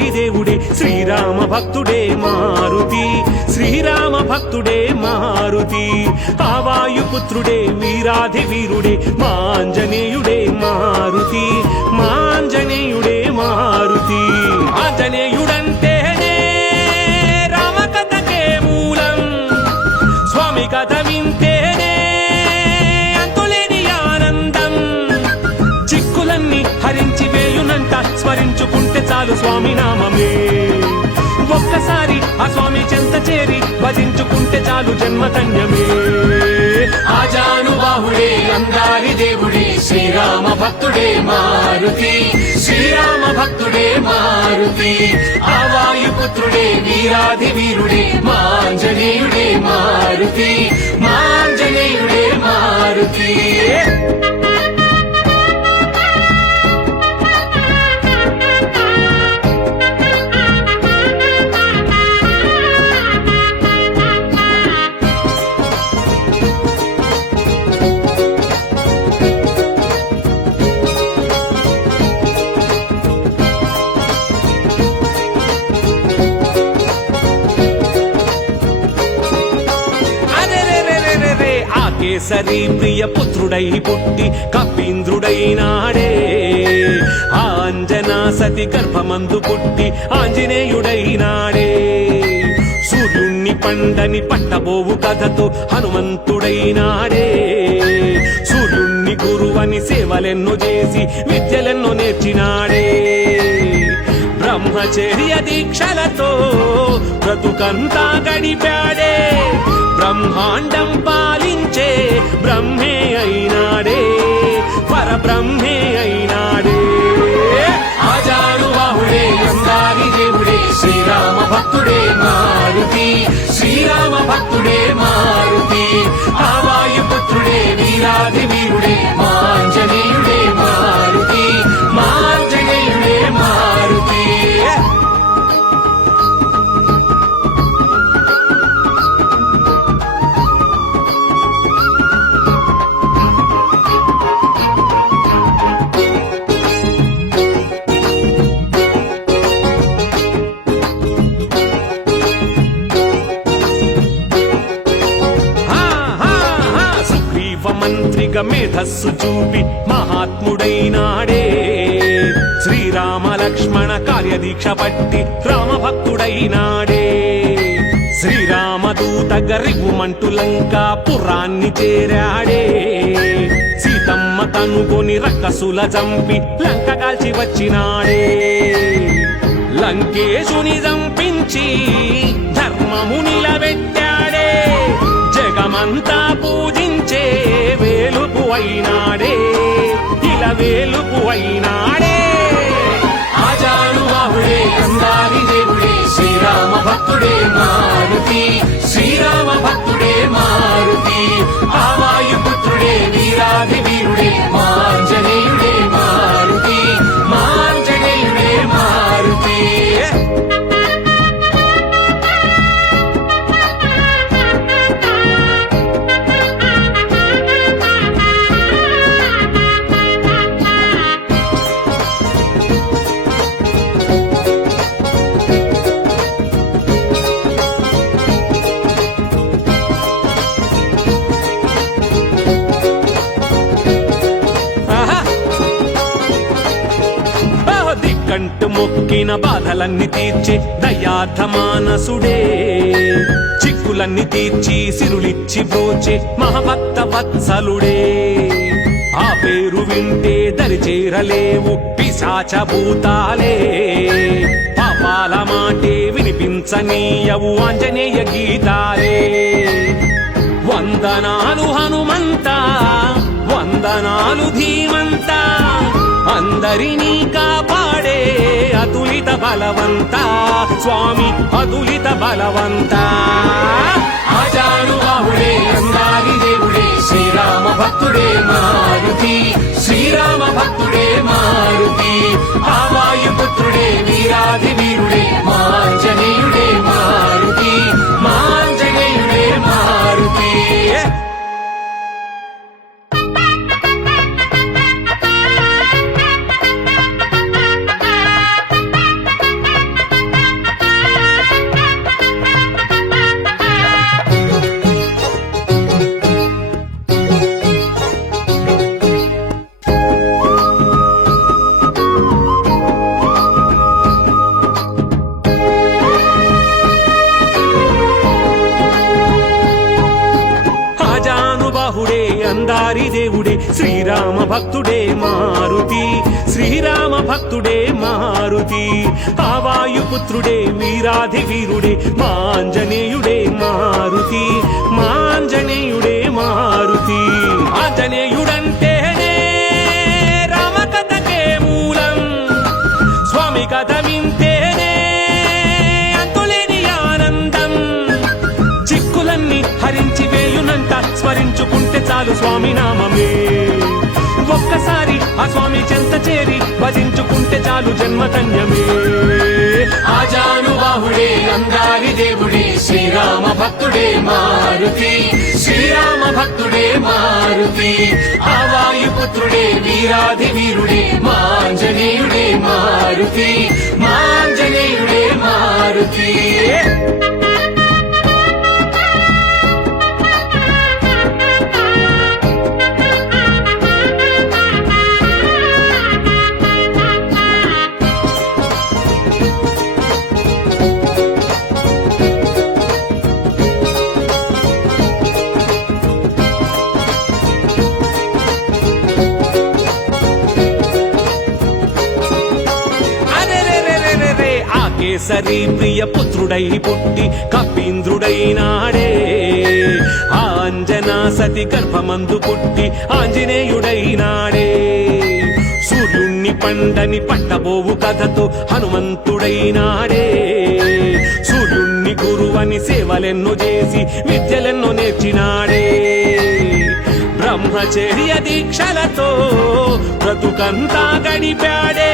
అంగారి దేవుడే శ్రీరామ భక్తుడే మారుతి, శ్రీరామ భక్తుడే మారుతి. ఆ వాయుపుత్రుడే వీరాధి వీరుడే మాంజనేయుడే మారుతి, మాంజనేయుడే మారుతి. ఆంజనేయుడంటేనే రామకథకే మూలం, స్వామి కథ వింటేనే అంతులేని ఆనందం. చిక్కులన్నీ హరించి వేయునంట, స్మరించుకుంటే చాలు స్వామి నామమే. ఒక్కసారి ఆ స్వామి చెంత చేరి భజించుకుంటే చాలు జన్మధన్యమే. ఆజానుబాహుడే అంగారి దేవుడే శ్రీరామ భక్తుడే మారుతి, శ్రీరామ భక్తుడే మారుతి. ఆ వాయుపుత్రుడే వీరాధి వీరుడే మాంజనేయుడే మారుతి, మాంజనేయుడే మారుతి. కేసరి ప్రియ పుత్రుడై పుట్టి కపీంద్రుడైనాడే, ఆంజనా సతి గర్భమందు పుట్టి ఆంజనేయుడైనాడే. సూర్యుణ్ణి పండని పట్టబోవు కథతో హనుమంతుడైనాడే, సూర్యుణ్ణి గురువని సేవలెన్నో చేసి విద్యలెన్నో నేర్చినాడే. బ్రహ్మచర్య దీక్షలతో బ్రతుకంతా గడిపాడే, బ్రహ్మాండం పాలించే బ్రహ్మే అయినాడే, పరబ్రహ్మే అయినాడే. ఆజానుబాహుడే అంగారి దేవుడే శ్రీరామ భక్తుడే మారుతి, శ్రీరామ భక్తుడే మారుతి. ఆ వాయుపుత్రుడే వీరాధి వీరుడే మాంజనేయుడే మారుతి, మాంజనేయుడే మారుతి. మంత్రిగా మేధస్సు చూపి మహాత్ముడైనాడే, శ్రీరామ లక్ష్మణ కార్యదీక్ష పట్టి రామభక్తుడైనాడే. శ్రీరామదూత గరిగుమంటు లంకా పురాన్ని చేరాడే, సీతమ్మ కనుగొని రక్కసుల చంపి లంక కాల్చి వచ్చినాడే. లంకేశుని చంపించి ధర్మము నిలబెట్టాడే, జగమంతా పూజించే వేలుపు అయినాడే, ఇలా వేలుపు అయినాడే. ఆజానుబాహుడే అంగారి దేవుడే శ్రీరామ భక్తుడే మారుతి, శ్రీరామ భక్తుడే మారుతి. ఆ వాయుపుత్రుడే వీరాధి వీరుడే మాంజనేయుడే మారుతి, మాంజనేయుడే మారుతి. కంటు మొక్కిన బాధలన్నీ తీర్చే దయార్థ మానసుడే, చిక్కులన్నీ తీర్చి సిరులిచ్చి బ్రోచే మహాభక్త వత్సలుడే. ఆ పేరు వింటే దరిచేరలేవు పిశాచ భూతాలే, పాపాల మాటే వినిపించనీయవు ఆంజనేయ గీతాలే. వందనాలు హనుమంత, వందనాలు ధీమంత, అందరినీ కాపాడే అతులిత బలవంత స్వామి, అతులిత బలవంత. ఆజానుబాహుడే అంగారి దేవుడే శ్రీరామ భక్తుడే మారుతి, శ్రీరామ భక్తుడే మారుతి. ఆ వాయుపుత్రుడే వీరాధి వీరుడే మాంజనేయుడే మారుతి, మాంజనేయుడే మారుతి. అంగారి దేవుడే శ్రీరామ భక్తుడే మారుతి, శ్రీరామ భక్తుడే మారుతి. ఆ వాయుపుత్రుడే వీరాధి వీరుడే మాంజనేయుడే మారుతి, మాంజనేయుడే మారుతి. ఆంజనేయుడంటేనే రామకథకే మూలం, స్వామి కథ వింటేనే అంతులేని ఆనందం. చిక్కులన్నీ హరించి వేయునంట, స్మరించుకుంటే చాలు స్వామి నామమే. ఒక్కసారి ఆ స్వామి చెంత చేరి భజించుకుంటే చాలు జన్మధన్యమే. ఆజానుబాహుడే అంగారి దేవుడే శ్రీరామ భక్తుడే మారుతి, శ్రీరామ భక్తుడే మారుతి. ఆ వాయుపుత్రుడే వీరాధి వీరుడే మాంజనేయుడే మారుతి, మాంజనేయుడే మారుతి. కేసరి ప్రియ పుత్రుడై పుట్టి కపీంద్రుడైనాడే, ఆంజనా సతి గర్భమందు పుట్టి ఆంజనేయుడైనాడే. సూర్యుణ్ణి పండని పట్టబోవు కథతో హనుమంతుడైనాడే, సూర్యుణ్ణి గురువని సేవలెన్నో చేసి విద్యలెన్నో నేర్చినాడే. బ్రహ్మచర్య దీక్షలతో బ్రతుకంతా గడిపాడే,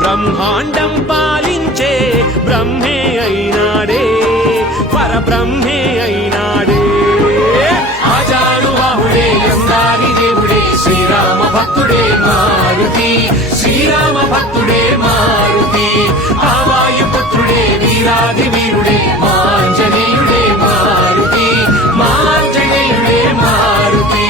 బ్రహ్మాండం పాలించే బ్రహ్మే అయినాడే, పరబ్రహ్మే అయినాడే. ఆజానుబాహుడే అంగారి దేవుడే శ్రీరామ భక్తుడే మారుతి, శ్రీరామ భక్తుడే మారుతి. ఆ వాయుపుత్రుడే వీరాధి వీరుడే మాంజనేయుడే మారుతి, మాంజనేయుడే మారుతి.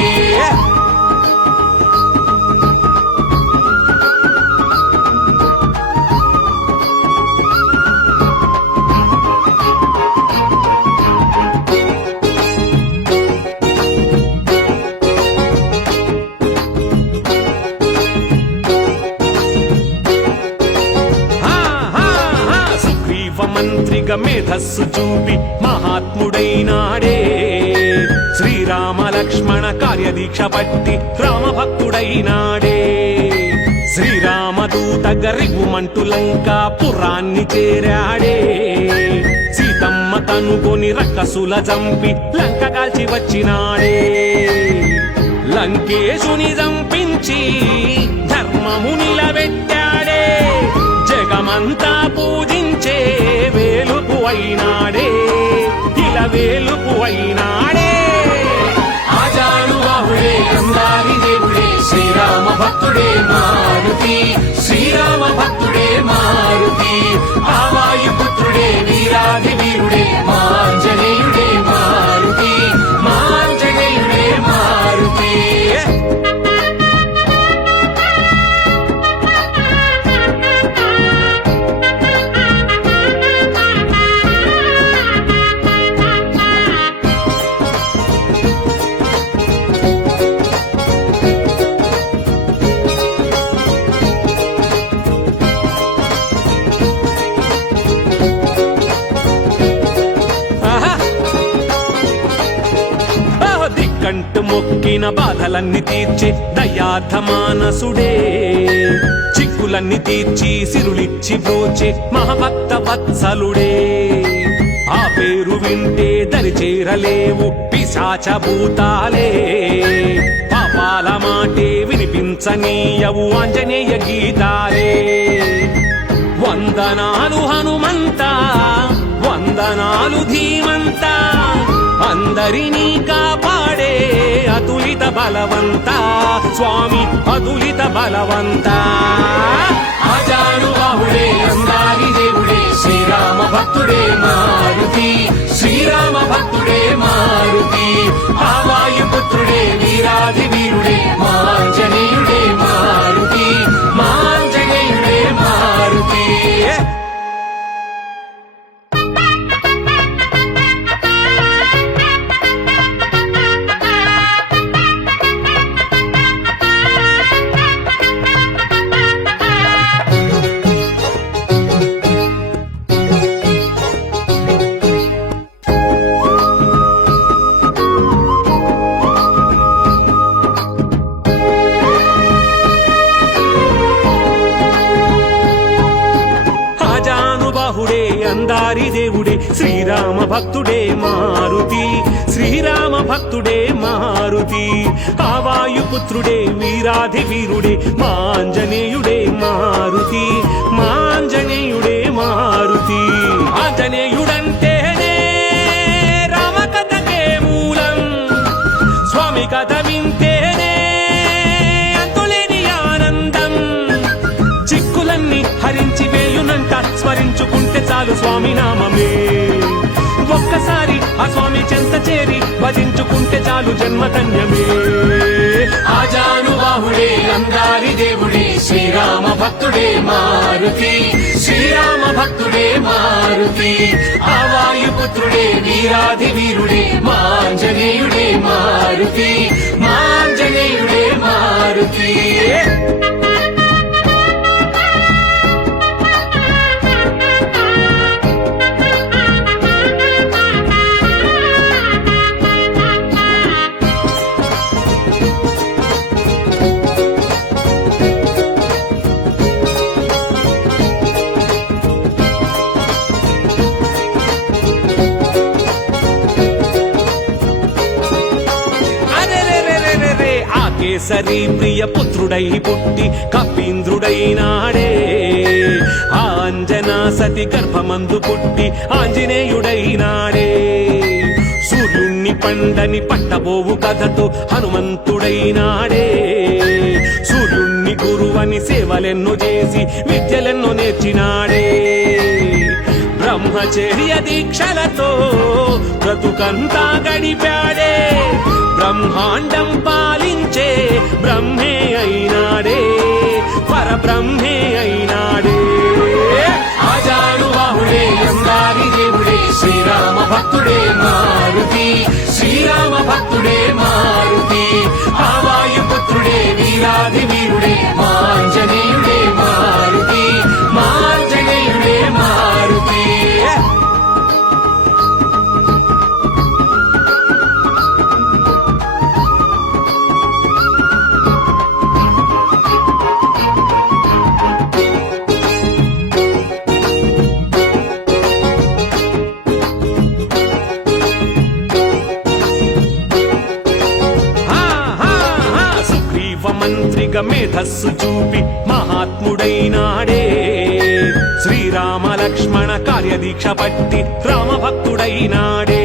మంత్రిగా మేధస్సు చూపి మహాత్ముడైనాడే, శ్రీరామ లక్ష్మణ కార్యదీక్ష పట్టి రామభక్తుడైనాడే. శ్రీరామదూత గరిగుమంటు లంకా పురాన్ని చేరాడే, సీతమ్మ తనుకొని రక్కసుల చంపి లంక కాల్చి వచ్చినాడే. లంకేశుని చంపించి ధర్మము నిలబెట్టాడే, జగమంతా పూజించే వేలుపు అయినాడే, ఇలా వేలుపు అయినాడే. ఆజానుబాహుడే అంగారి దేవుడే శ్రీరామ భక్తుడే మారుతి, శ్రీరామ భక్తుడే మారుతి. ఆ వాయుపుత్రుడే వీరాధి వీరుడే మాంజనేయుడే మారుతి, మాంజనేయుడే మారుతి. కంటు మొక్కిన బాధలన్నీ తీర్చి దయార్థ మానసుడే, చిక్కులన్నీ తీర్చి సిరులిచ్చి బ్రోచే మహాభక్త వత్సలుడే. ఆ పేరు వింటే దరి చేరలేవు పిశాచ భూతాలే, పాపాల మాటే వినిపించనీయవు ఆంజనేయ గీతాలే. వందనాలు హనుమంత, వందనాలు ధీమంత, అందరినీ కాపాడే అతులిత బలవంత స్వామి, అతులిత బలవంత. ఆజానుబాహుడే అంగారి దేవుడే శ్రీరామ భక్తుడే మారుతి, శ్రీరామ భక్తుడే మారుతి. ఆ వాయుపుత్రుడే వీరాధి వీరుడే మాంజనేయుడే మారుతి, మాంజనేయుడే మారుతి. అందారి దేవుడే శ్రీరామ భక్తుడే మారుతి, శ్రీరామ భక్తుడే మారుతి. ఆ వాయుపుత్రుడే వీరాధి వీరుడే మాంజనేయుడే మారుతి, మాంజనేయుడే మారుతి. ఆంజనేయుడంటేనే రామకథకే మూలం, స్వామి కథ వింటేనే అంతులేని ఆనందం. చిక్కులన్నీ హరించి వేయునంట స్మరించుకుంటే చాలు స్వామి నామమే. ఒక్కసారి ఆ స్వామి చెంత చేరి భజించుకుంటే చాలు జన్మధన్యమే. ఆజానుబాహుడే అందారి దేవుడే శ్రీరామ భక్తుడే మారుతి, శ్రీరామ భక్తుడే మారుతి. ఆ వాయుపుత్రుడే వీరాధి వీరుడే మాంజనేయుడే మారుతి, మాంజనేయుడే మారుతి. కేసరి ప్రియ పుత్రుడై పుట్టి కపీంద్రుడైనాడే, అంజనా సతి గర్భమందు పుట్టి ఆంజనేయుడైనాడే. సూర్యుణ్ణి పండని పట్టబోవు కథతో హనుమంతుడైనాడే, సూర్యుణ్ణి గురువని సేవలెన్నో చేసి విద్యలెన్నో నేర్చినాడే. బ్రహ్మచర్య దీక్షలతో బ్రతుకంతా గడిపాడే, బ్రహ్మాండం పాలించే బ్రహ్మే అయినాడే, పరబ్రహ్మే అయినాడే. ఆజానుబాహుడే అందారి దేవుడే శ్రీరామ భక్తుడే మారుతి, శ్రీరామ భక్తుడే మారుతి. ఆ వాయుపుత్రుడే వీరాధి వీరుడే మాంజనేయుడే మారుతి, మాంజనేయుడే మారుతి. మంత్రిగా మేధస్సు చూపి మహాత్ముడైనాడే, శ్రీరామ లక్ష్మణ కార్యదీక్ష పట్టి రామభక్తుడైనాడే.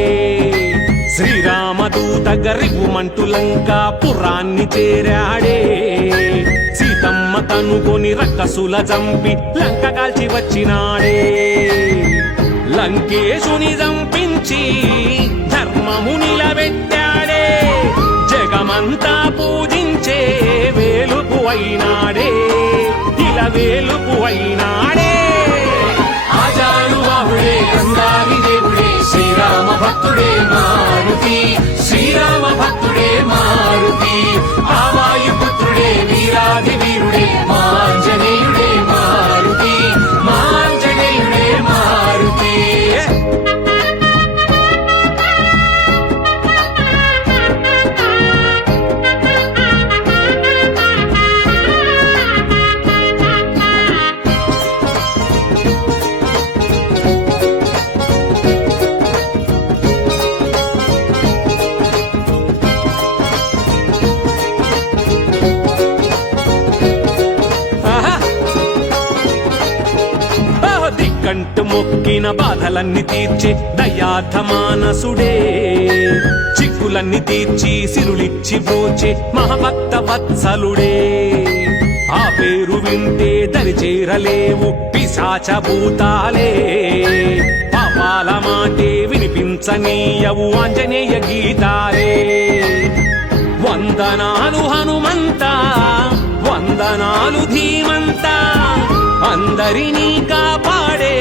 శ్రీరామదూత గరివుమంటు లంకా పురాన్ని చేరాడే, సీతమ్మ తనుకొని రక్కసుల చంపి లంక కాల్చి వచ్చినాడే. లంకేశుని చంపించి ధర్మము నిలబెట్టాడే, జగమంతా పూజించే వేలుపు అయినాడే, ఇలా వేలుపు అయినాడే. ఆజానుబాహుడే అందారి దేవుడే శ్రీరామ భక్తుడే మారుతి, శ్రీరామ భక్తుడే మారుతి. ఆ వాయుపుత్రుడే వీరాధి వీరుడే మాంజనేయుడే మారుతి, మాంజనేయుడే మారుతి. కంటు మొక్కిన బాధలన్నీ తీర్చే దయార్థ మానసుడే, చిక్కులన్నీ తీర్చి సిరులిచ్చి బ్రోచే మహాభక్త వత్సలుడే. ఆ పేరు వింటే దరి చేరలేవు పిశాచ భూతాలే, పాపాల మాటే వినిపించనీయవు ఆంజనేయ గీతాలే. వందనాలు హనుమంత, వందనాలు ధీమంత, అందరినీ కాపాడే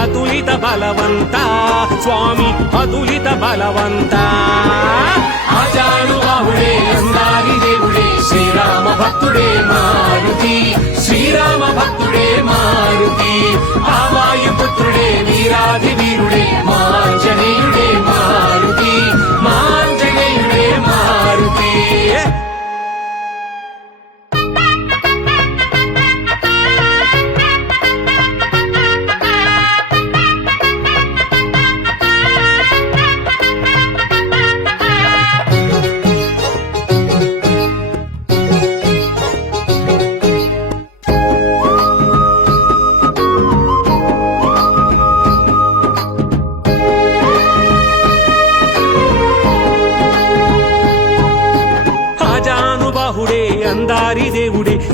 అతులిత బలవంత స్వామి, అతులిత బలవంత. ఆజానుబాహుడే అందారి దేవుడే శ్రీరామ భక్తుడే మారుతి, శ్రీరామ భక్తుడే మారుతి. ఆ వాయుపుత్రుడే వీరాధి వీరుడే మాంజనేయుడే మారుతి, మాంజనేయుడే మారుతి.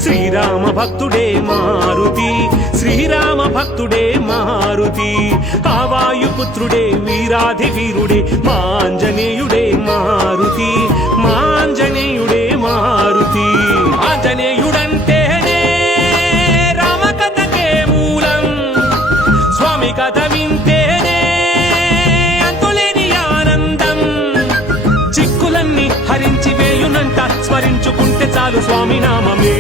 శ్రీరామ భక్తుడే మారుతి, శ్రీరామ భక్తుడే మారుతి. ఆ వాయుపుత్రుడే వీరాధి వీరుడే మాంజనేయుడే మారుతి, మాంజనేయుడే మారుతి. ఆంజనేయుడంటేనే రామకథకే మూలం, స్వామి కథ వింటేనే అంతులేని ఆనందం. చిక్కులన్నీ హరించి వేయునంట, స్మరించుకుంటే చాలు స్వామి నామమే.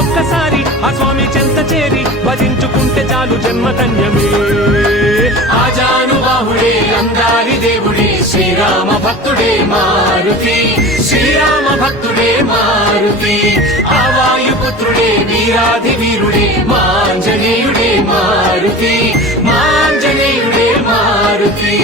ఒక్కసారి ఆ స్వామి చెంత చేరి భజించుకుంటే చాలు జన్మధన్యమే. ఆజానుబాహుడే అందారి దేవుడే శ్రీరామ భక్తుడే మారుతి, శ్రీరామ భక్తుడే మారుతి. ఆ వాయుపుత్రుడే వీరాధి వీరుడే మాంజనేయుడే మారుతి, మాంజనేయుడే మారుతి.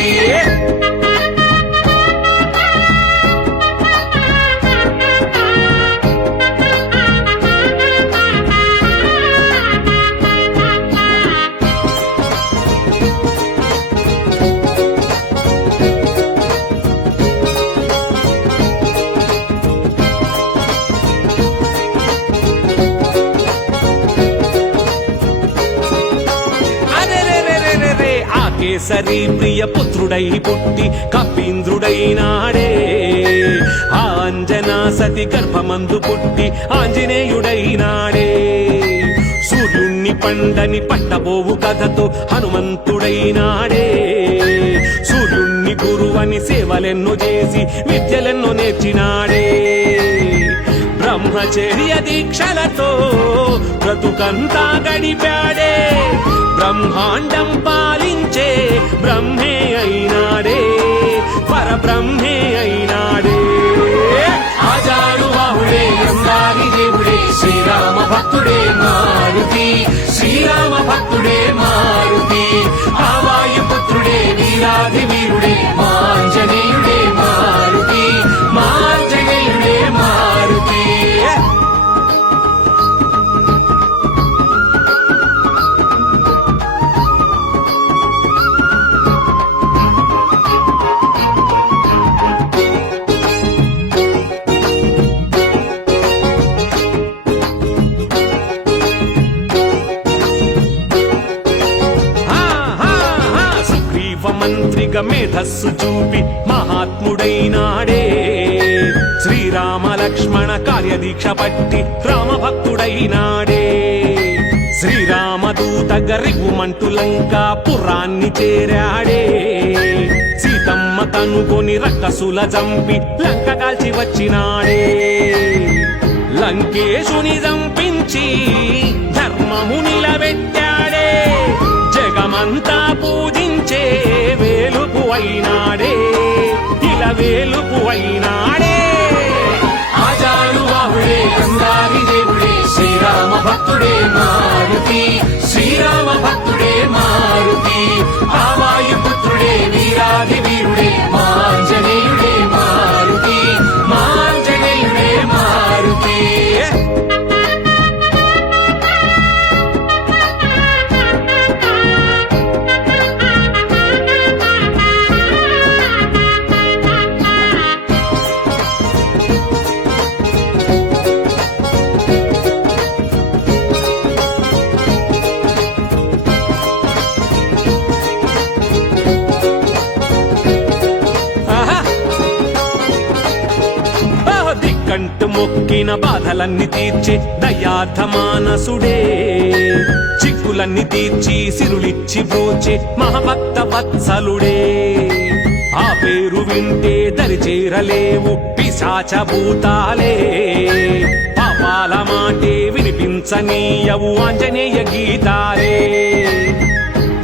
కేసరి ప్రియ పుత్రుడై పుట్టి కపీంద్రుడైనాడే, ఆంజనా సతి గర్భమందు పుట్టి ఆంజనేయుడైనాడే. సూర్యుణ్ణి పండని పట్టబోవు కథతో హనుమంతుడైనాడే, సూర్యుణ్ణి గురువని సేవలెన్నో చేసి విద్యలెన్నో నేర్చినాడే. బ్రహ్మచర్య దీక్షలతో బ్రతుకంతా గడిపాడే, బ్రహ్మాండం పాలించే బ్రహ్మే అయినాడే, పరబ్రహ్మే అయినాడే. ఆజానుబాహుడే అందారి దేవుడే శ్రీరామ భక్తుడే మారుతి, శ్రీరామ భక్తుడే మారుతి. ఆ వాయుపుత్రుడే వీరాధి వీరుడే మాంజనేయుడే మారుతి, మాంజనేయుడే మారుతి. మంత్రిగా మేధస్సు చూపి మహాత్ముడైనాడే, శ్రీరామ లక్ష్మణ కార్యదీక్ష పట్టి రామభక్తుడైనాడే. శ్రీరామదూత గరిగుమంటు లంకా పురాన్ని చేరాడే, సీతమ్మ కనుగొని రక్కసుల చంపి లంక కాల్చి వచ్చినాడే. లంకేశుని చంపించి ధర్మము నిలబెట్టాడే, జగమంతా పూజించే వేలుపు అయినాడే, ఇలా వేలుపు అయినాడే. ఆజానుబాహుడే అందారి దేవుడే శ్రీరామ భక్తుడే మారుతి, శ్రీరామ భక్తుడే మారుతి. ఆ వాయుపుత్రుడే వీరాధి వీరుడే మాంజనేయుడే మారుతి, మాంజనేయుడే మారుతి. కంటు మొక్కిన బాధలన్నీ తీర్చే దయార్థ మానసుడే, చిక్కులన్నీ తీర్చి సిరులిచ్చి బ్రోచే మహాభక్త వత్సలుడే. ఆ పేరు వింటే దరిచేరలేవు పిశాచ భూతాలే, పాపాల మాటే వినిపించనీయవు ఆంజనేయ గీతాలే.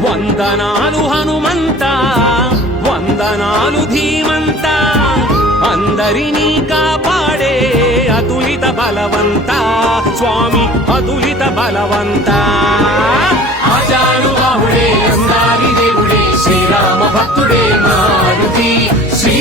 వందనాలు హనుమంత, వందనాలు ధీమంత, అందరినీ కాపాడే అతులిత బలవంత, స్వామి అతులిత బలవంత. ఆజానుబాహుడే అందారి దేవుడే శ్రీరామ భక్తుడే మారుతి, శ్రీ